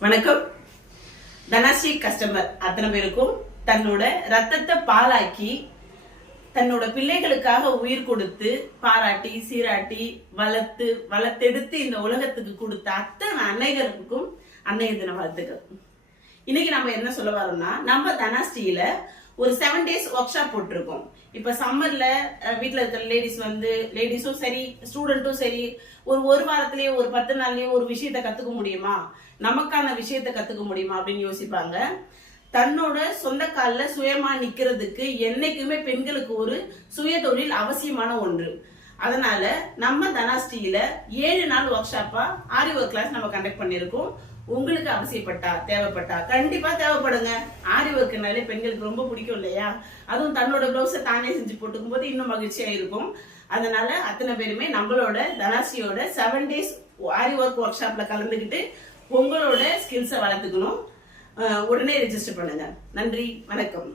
வணக்கம். தனஸ்ரீ கஸ்டமர் அத்தனை பேருக்கும் தன்னோட ரத்தத்தை பாலாக்கி தன்னோட பிள்ளைகளுக்காக உயிர் கொடுத்து பாராட்டி சீராட்டி வளர்த்தெடுத்து இந்த உலகத்துக்கு கொடுத்த அத்தனை அன்னைகளுக்கும் அன்னைய தின வாழ்த்துக்கள். இன்னைக்கு நம்ம என்ன சொல்ல வரோம்னா, நம்ம தனஸ்ரீல ஒரு 7 days ஒர்க் ஷாப் போட்டிருக்கோம். இப்ப சம்மர்ல வீட்டுல இருக்கிற லேடிஸும் சரி, ஸ்டூடெண்ட்டும் சரி, ஒரு வாரத்திலேயே ஒரு 10 நாள்லயே ஒரு விஷயத்த கத்துக்க முடியுமா, நமக்கான விஷயத்த கத்துக்க முடியுமா அப்படின்னு யோசிப்பாங்க. தன்னோட சொந்த காலில் சுயமா நிக்கிறதுக்கு என்னைக்குமே பெண்களுக்கு ஒரு சுய தொழில் அவசியமான ஒன்று. அதனால நம்ம தனஸ்ரீல 7 நாள் ஒர்க் ஷாப்பா ஆரி ஒர்க் கிளாஸ் நம்ம கண்டக்ட் பண்ணிருக்கோம். உங்களுக்கு அவசியப்பட்டா தேவைப்பட்டா கண்டிப்பா தேவைப்படுங்க. ஆரி ஒர்க்னாலே பெண்களுக்கு ரொம்ப பிடிக்கும் இல்லையா? அதுவும் தன்னோட பிளவுஸை தானே செஞ்சு போட்டுக்கும் போது இன்னும் மகிழ்ச்சியா இருக்கும். அதனால அத்தனை பேருமே நம்மளோட தனஸ்ரீயோட 7 days ஆரி ஒர்க் ஒர்க் ஷாப்ல கலந்துக்கிட்டு உங்களோட ஸ்கில்ஸை வளர்த்துக்கணும். உடனே ரெஜிஸ்டர் பண்ணுங்க. நன்றி, வணக்கம்.